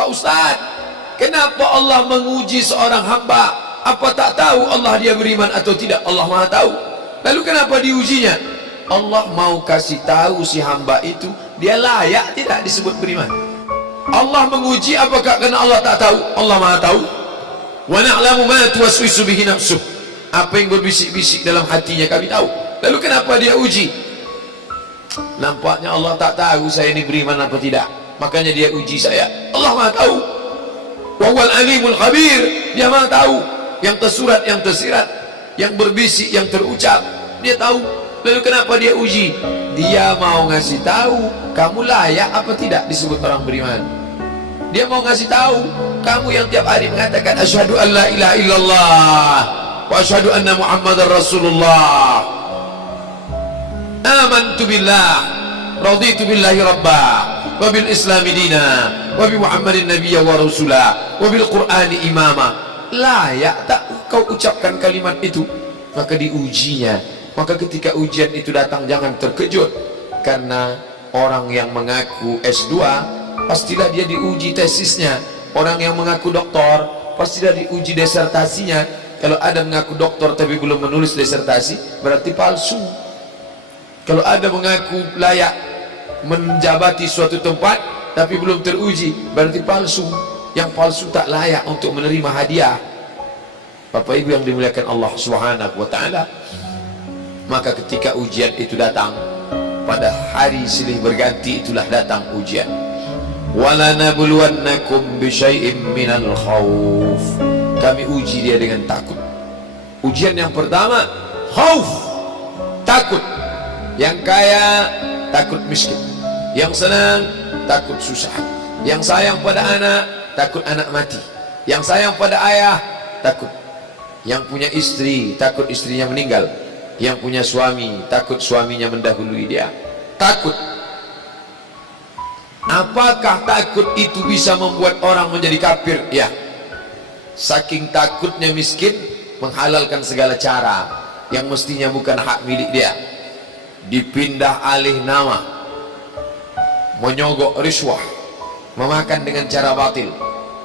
Pak Ustaz, kenapa Allah menguji seorang hamba? Apa tak tahu Allah dia beriman atau tidak? Allah Maha tahu. Lalu kenapa diujinya? Allah mau kasih tahu si hamba itu dia layak tidak disebut beriman. Allah menguji apakah karena Allah tak tahu? Allah Maha tahu. Wa na'lamu ma tuwaswisu bihi nafsuh. Apa yang berbisik-bisik dalam hatinya kami tahu. Lalu kenapa dia uji? Nampaknya Allah tak tahu saya ini beriman apa tidak, makanya dia uji saya. Allah Maha tahu. Wa huwal alimul khabir. Dia Maha tahu yang tersurat, yang tersirat, yang berbisik, yang terucap. Dia tahu. Lalu kenapa dia uji? Dia mau ngasih tahu kamu layak apa tidak disebut orang beriman. Dia mau ngasih tahu kamu yang tiap hari mengatakan asyhadu an la ilaha illallah wa asyhadu anna muhammadar rasulullah, amantu billah, raditu billahi rabba, wa bil islami dina, wa bi muhammadin nabiyya wa rasulah, wa bil qur'ani imama. Layak tak kau ucapkan kalimat itu? Maka diujinya. Maka ketika ujian itu datang jangan terkejut, karena orang yang mengaku S2 pastilah dia diuji tesisnya. Orang yang mengaku doktor pastilah diuji disertasinya. Kalau ada mengaku doktor tapi belum menulis disertasi, berarti palsu. Kalau ada mengaku layak menjabati suatu tempat tapi belum teruji, berarti palsu. Yang palsu tak layak untuk menerima hadiah. Bapak Ibu yang dimuliakan Allah Subhanahu wa taala, maka ketika ujian itu datang, pada hari silih berganti itulah datang ujian. Walanabluwannakum bisyai'im minal khauf. Kami uji dia dengan takut. Ujian yang pertama, khauf, takut. Yang kaya takut miskin, yang senang takut susah, yang sayang pada anak takut anak mati, yang sayang pada ayah takut, yang punya istri takut istrinya meninggal, yang punya suami takut suaminya mendahului dia. Takut. Apakah takut itu bisa membuat orang menjadi kafir? Ya. Saking takutnya miskin menghalalkan segala cara yang mestinya bukan hak milik dia. Dipindah alih nama, menyogok riswah, memakan dengan cara batil.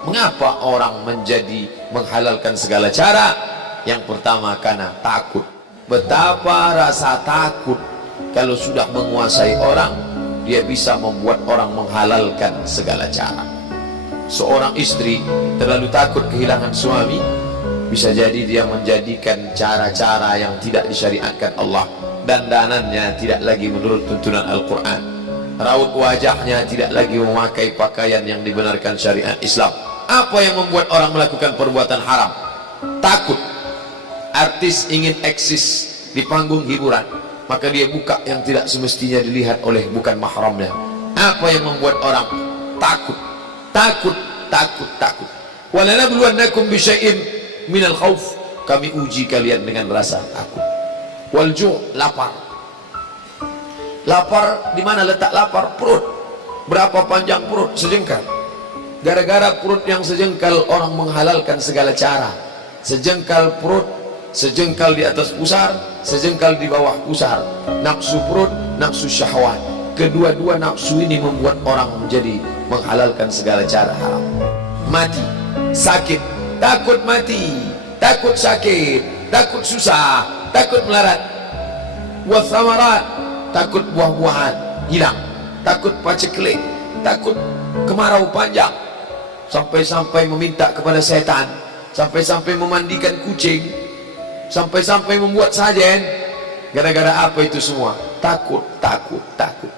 Mengapa orang menjadi menghalalkan segala cara? Yang pertama karena takut. Betapa rasa takut kalau sudah menguasai orang, dia bisa membuat orang menghalalkan segala cara. Seorang istri terlalu takut kehilangan suami, bisa jadi dia menjadikan cara-cara yang tidak disyariatkan Allah. Dandanannya tidak lagi menurut tuntunan Al-Quran, raut wajahnya tidak lagi memakai pakaian yang dibenarkan syariat Islam. Apa yang membuat orang melakukan perbuatan haram? Takut. Artis ingin eksis di panggung hiburan, maka dia buka yang tidak semestinya dilihat oleh bukan mahramnya. Apa yang membuat orang takut? Takut, takut, takut. Walanabluwannakum bisyai'in minal khauf. Kami uji kalian dengan rasa takut. Walju', lapar. Lapar, di mana letak lapar? Perut. Berapa panjang perut? Sejengkal. Gara-gara perut yang sejengkal orang menghalalkan segala cara. Sejengkal perut, sejengkal di atas pusar, sejengkal di bawah pusar. Nafsu perut, nafsu syahwat. Kedua-dua nafsu ini membuat orang menjadi menghalalkan segala cara haram. Mati, sakit, takut mati, takut sakit, takut susah, takut melarat. Wathamarat, takut buah-buahan hilang, takut paceklik, takut kemarau panjang, sampai-sampai meminta kepada setan, sampai-sampai memandikan kucing, sampai-sampai membuat sajen. Gara-gara apa itu semua? Takut, takut, takut.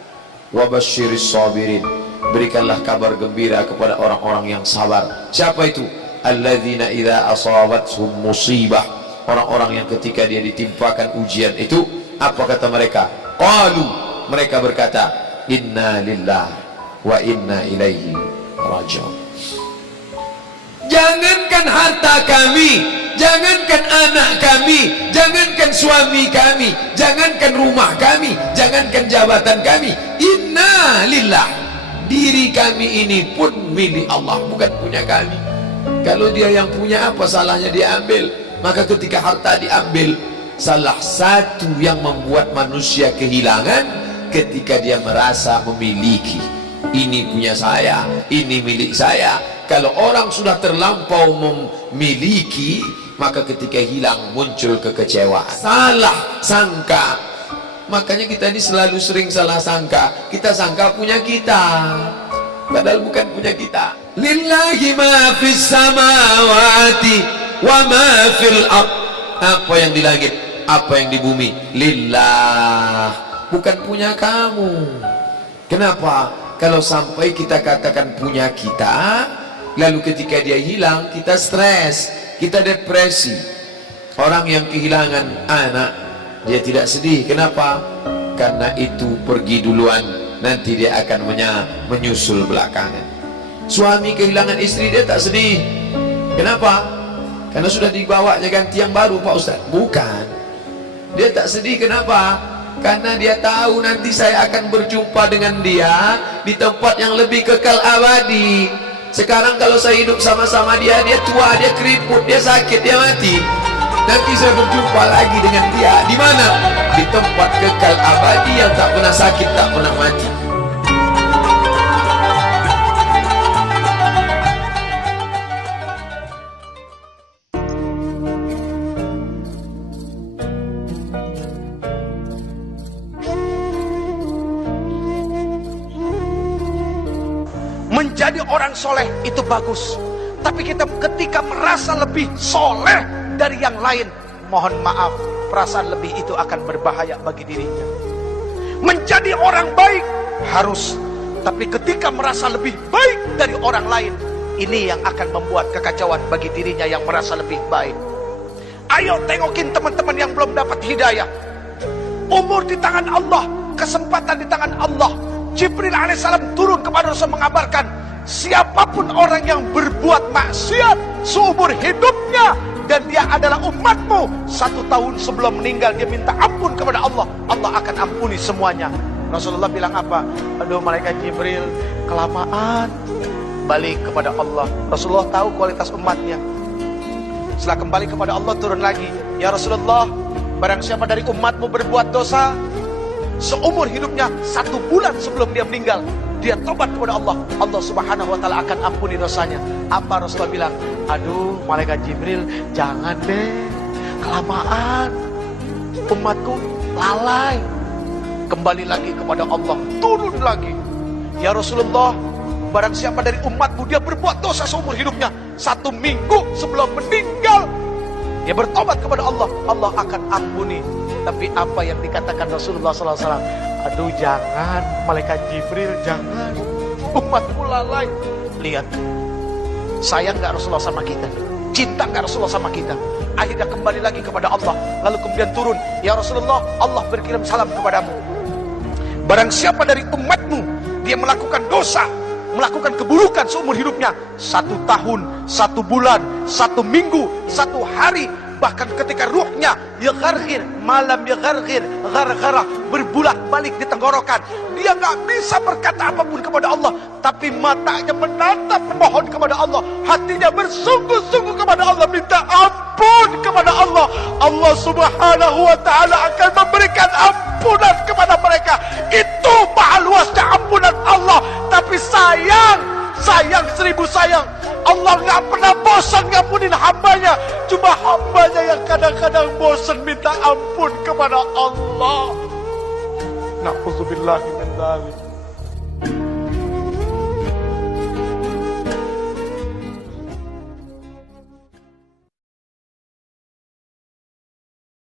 Wabasyiris sabirin. Berikanlah kabar gembira kepada orang-orang yang sabar. Siapa itu? Alladzina idza asabathum musibah. Orang-orang yang ketika dia ditimpakan ujian itu, apa kata mereka? Qalu, mereka berkata, inna lillahi wa inna ilaihi raji'un. Jangankan harta kami, jangankan anak kami, jangankan suami kami, jangankan rumah kami, jangankan jabatan kami, inna lillah, diri kami ini pun milik Allah, bukan punya kami. Kalau dia yang punya, apa salahnya diambil? Maka ketika harta diambil, salah satu yang membuat manusia kehilangan ketika dia merasa memiliki. ini punya saya, ini milik saya. Kalau orang sudah terlampau memiliki, maka ketika hilang muncul kekecewaan, salah sangka. Makanya kita ini selalu sering salah sangka. Kita sangka punya kita, padahal bukan punya kita. Lillahi ma fis samawati wa ma fil ard. Apa yang di langit, apa yang di bumi, lillah, bukan punya kamu. Kenapa? Kalau sampai kita katakan punya kita, lalu ketika dia hilang kita stres, kita depresi. Orang yang kehilangan anak, dia tidak sedih. Kenapa? Karena itu pergi duluan, nanti dia akan menyusul belakangan. Suami kehilangan istri, dia tak sedih. Kenapa? Karena sudah dibawanya ganti yang baru, Pak Ustaz. Bukan, dia tak sedih. Kenapa? Karena dia tahu nanti saya akan berjumpa dengan dia di tempat yang lebih kekal abadi. Sekarang kalau saya hidup sama-sama dia, dia tua, dia keriput, dia sakit, dia mati. Nanti saya berjumpa lagi dengan dia di mana? Di tempat kekal abadi yang tak pernah sakit, tak pernah mati. Menjadi orang soleh itu bagus, tapi kita ketika merasa lebih soleh dari yang lain, mohon maaf, perasaan lebih itu akan berbahaya bagi dirinya. Menjadi orang baik harus, tapi ketika merasa lebih baik dari orang lain, ini yang akan membuat kekacauan bagi dirinya yang merasa lebih baik. Ayo tengokin teman-teman yang belum dapat hidayah. Umur di tangan Allah, kesempatan di tangan Allah. Jibril alaihissalam turun kepada Rasul mengabarkan, siapapun orang yang berbuat maksiat seumur hidupnya dan dia adalah umatmu, 1 tahun sebelum meninggal dia minta ampun kepada Allah, Allah akan ampuni semuanya. Rasulullah bilang apa? Aduh malaikat Jibril, kelamaan. Balik kepada Allah. Rasulullah tahu kualitas umatnya. Setelah kembali kepada Allah, turun lagi, ya Rasulullah, barang siapa dari umatmu berbuat dosa seumur hidupnya, 1 bulan sebelum dia meninggal, dia tobat kepada Allah, Allah subhanahu wa ta'ala akan ampuni dosanya. Apa Rasulullah bilang? Aduh malaikat Jibril, jangan deh, kelamaan, umatku lalai. Kembali lagi kepada Allah, turun lagi, ya Rasulullah, barang siapa dari umatmu dia berbuat dosa seumur hidupnya, 1 minggu sebelum meninggal dia bertobat kepada Allah, Allah akan ampuni. Tapi apa yang dikatakan Rasulullah SAW? Aduh jangan, malaikat Jibril jangan, umatku lalai. Lihat, sayang gak Rasulullah sama kita? Cinta gak Rasulullah sama kita? Akhirnya kembali lagi kepada Allah, lalu kemudian turun, ya Rasulullah, Allah berkirim salam kepadamu. Barang siapa dari umatmu dia melakukan dosa, melakukan keburukan seumur hidupnya, 1 tahun, 1 bulan, 1 minggu, 1 hari, bahkan ketika ruhnya yagargir, malam yagargir, gargarah, berbulat balik di tenggorokan, dia nggak bisa berkata apapun kepada Allah, tapi matanya menatap memohon kepada Allah, hatinya bersungguh-sungguh kepada Allah, minta ampun kepada Allah, Allah subhanahu wa ta'ala akan memberikan ampunan kepada mereka. Itu maha luasnya ampunan Allah. Tapi sayang 1000 sayang, Allah nggak pernah bosan ngampunin hambanya. Cuma hambanya yang kadang-kadang bosan minta ampun kepada Allah. Na'udzubillahi min dzalik.